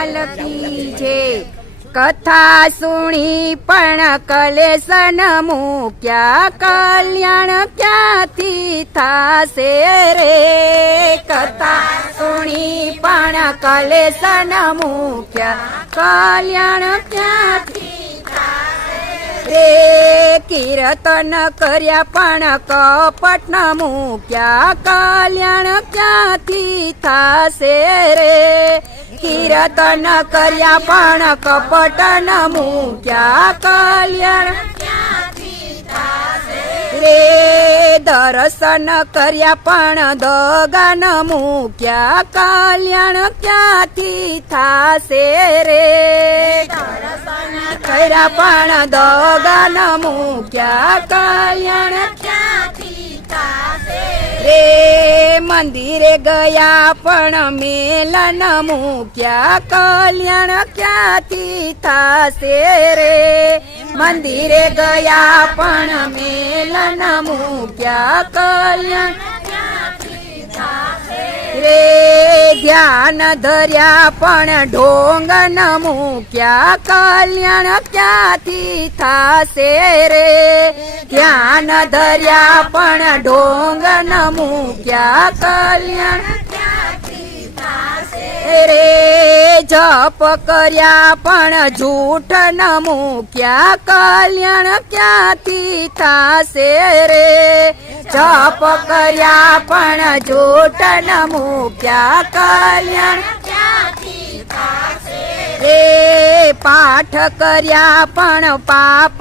લાલ કી જય। કથા સુણી પણ કલેશ ન મૂક્યા, કલ્યાણ ક્યાંથી થાશે રે। કથા સુણી પણ કલેશ ન મૂક્યા, કલ્યાણ ક્યાંથી રે। કીર્તન કર્યા પણ કપટ ન મૂક્યા, કલ્યાણ ક્યાંથી થાશે રે। કીર્તન કર્યા પણ કપટ ન મૂક્યા, કલ્યાણ ક્યાંથી થાશે રે। દર્શન કર્યા પણ દગા ન મૂક્યા, કલ્યાણ ક્યાંથી થાશે રે। કર્યા પણ દગા ન મૂક્યા, કલ્યાણ ક્યાંથી થાશે રે। મંદિરે ગયા પણ મેલ ન મૂક્યા, કલ્યાણ ક્યાંથી થાશે રે। મંદિરે ગયા પણ મેલ ન મૂક્યા, કલ્યાણ ક્યાંથી થાશે રે। ધ્યાન ધર્યા પણ ઢોંગ ન મૂક્યા, કલ્યાણ ક્યાંથી થાશે રે। ધ્યાન ધર્યા પણ ઢોંગ ન મૂક્યા, કલ્યાણ ક્યાંથી થાશે રે। જપ કર્યા પણ જૂઠ ન મૂક્યા, કલ્યાણ ક્યાંથી થાશે રે। જપ કર્યા પણ જૂઠ ન મૂક્યા, કલ્યાણ ક્યાંથી થાશે રે। પાઠ કર્યા પણ પાપ